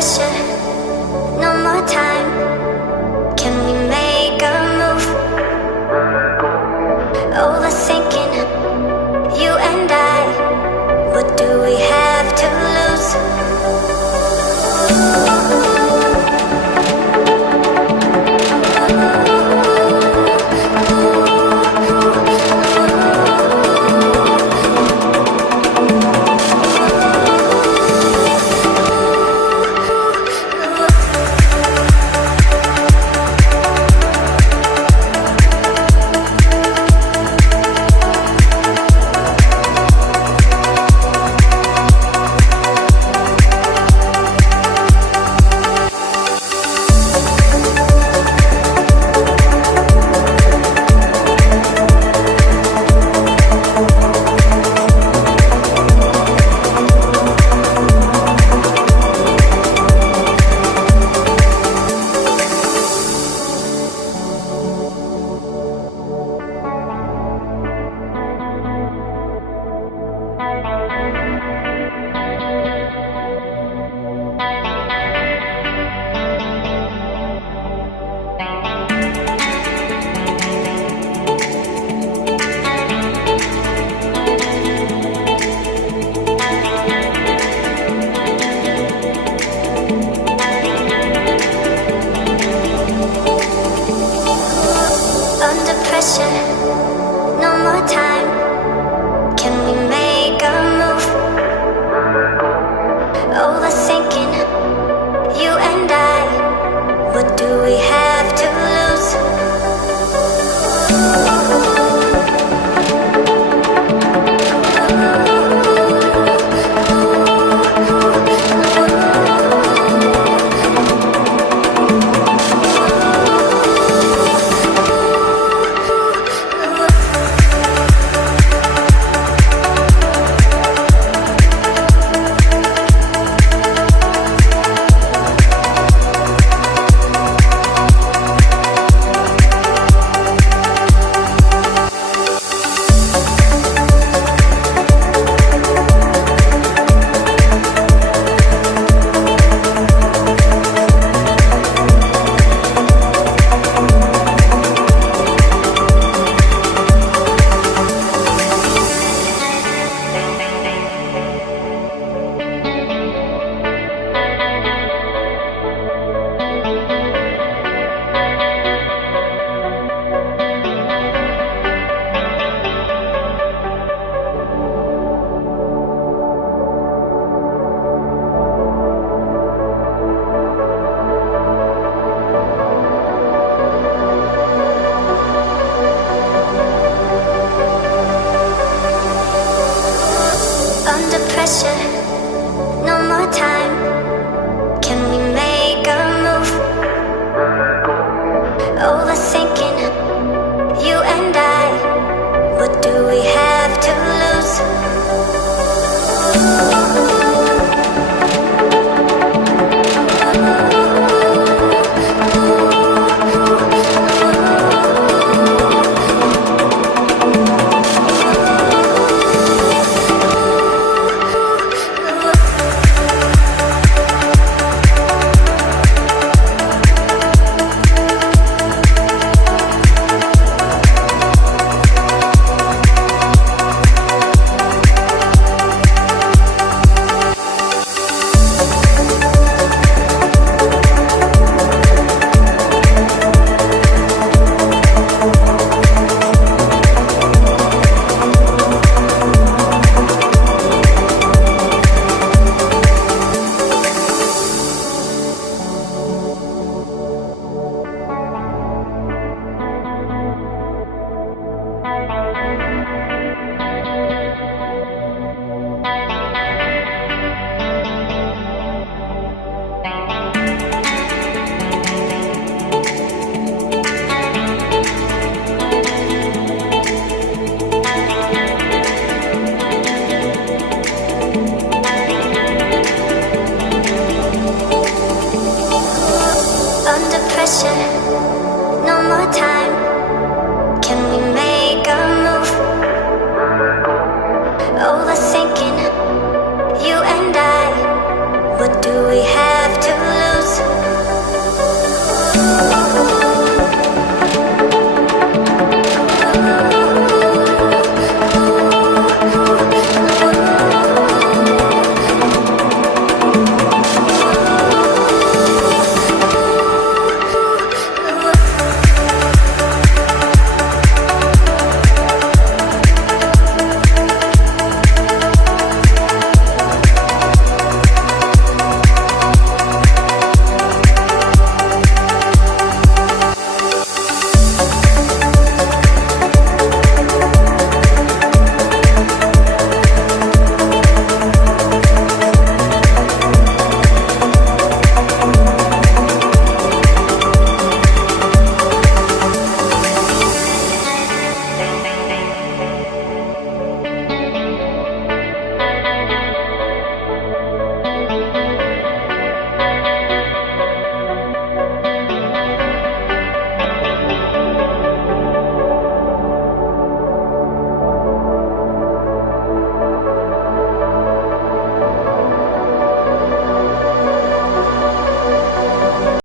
pressure, no more time. Can we make a move? Overthinking, you and I. What do we have to lose? No more time. Can we make a move? Overthinking, you and I. What do we have to lose? No more time. Can we make a move? Overthinking, you and I. What do we have to lose? No more time. Can we make a move? Overthinking, you and I. What do we have?